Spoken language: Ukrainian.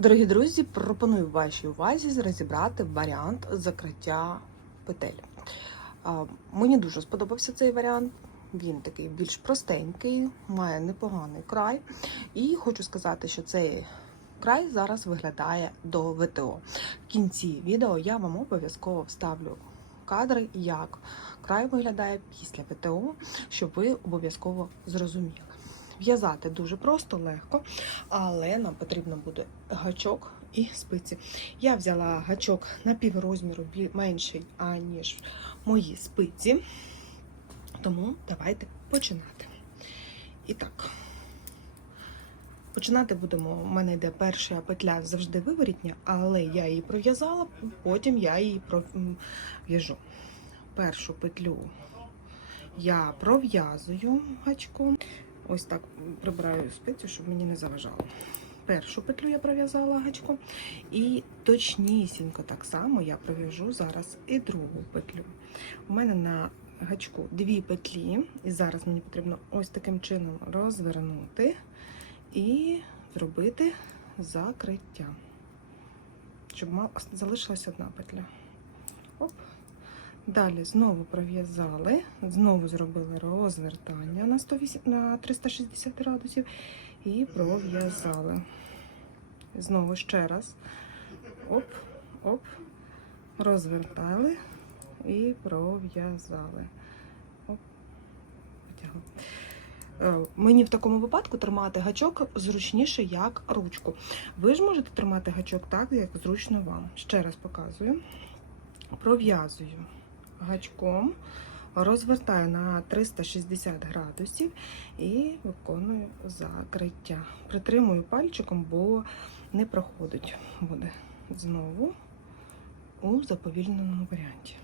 Дорогі друзі, пропоную вашій увазі розібрати варіант закриття петель. Мені дуже сподобався цей варіант. Він такий більш простенький, має непоганий край. І хочу сказати, що цей край зараз виглядає до ВТО. В кінці відео я вам обов'язково вставлю кадри, як край виглядає після ВТО, щоб ви обов'язково зрозуміли. В'язати дуже просто, легко, але нам потрібно буде гачок і спиці. Я взяла гачок на піврозміру менший, аніж мої спиці, тому давайте починати. І так, починати будемо, у мене йде перша петля завжди виворітня, але я її пров'язала, потім я її пров'яжу. Першу петлю я пров'язую гачком. Ось так прибираю спицю, щоб мені не заважало. Першу петлю я пров'язала гачком. І точнісінько так само я пров'яжу зараз і другу петлю. У мене на гачку дві петлі. І зараз мені потрібно ось таким чином розвернути і зробити закриття. Щоб залишилась одна петля. Оп. Далі знову пров'язали, знову зробили розвертання на 360 градусів і пров'язали. Знову ще раз. Оп, оп, розвертали і пров'язали. Оп, потягли. Мені в такому випадку тримати гачок зручніше, як ручку. Ви ж можете тримати гачок так, як зручно вам. Ще раз показую. Пров'язую гачком, розвертаю на 360 градусів і виконую закриття. Притримую пальчиком, бо не проходить буде знову у заповільненому варіанті.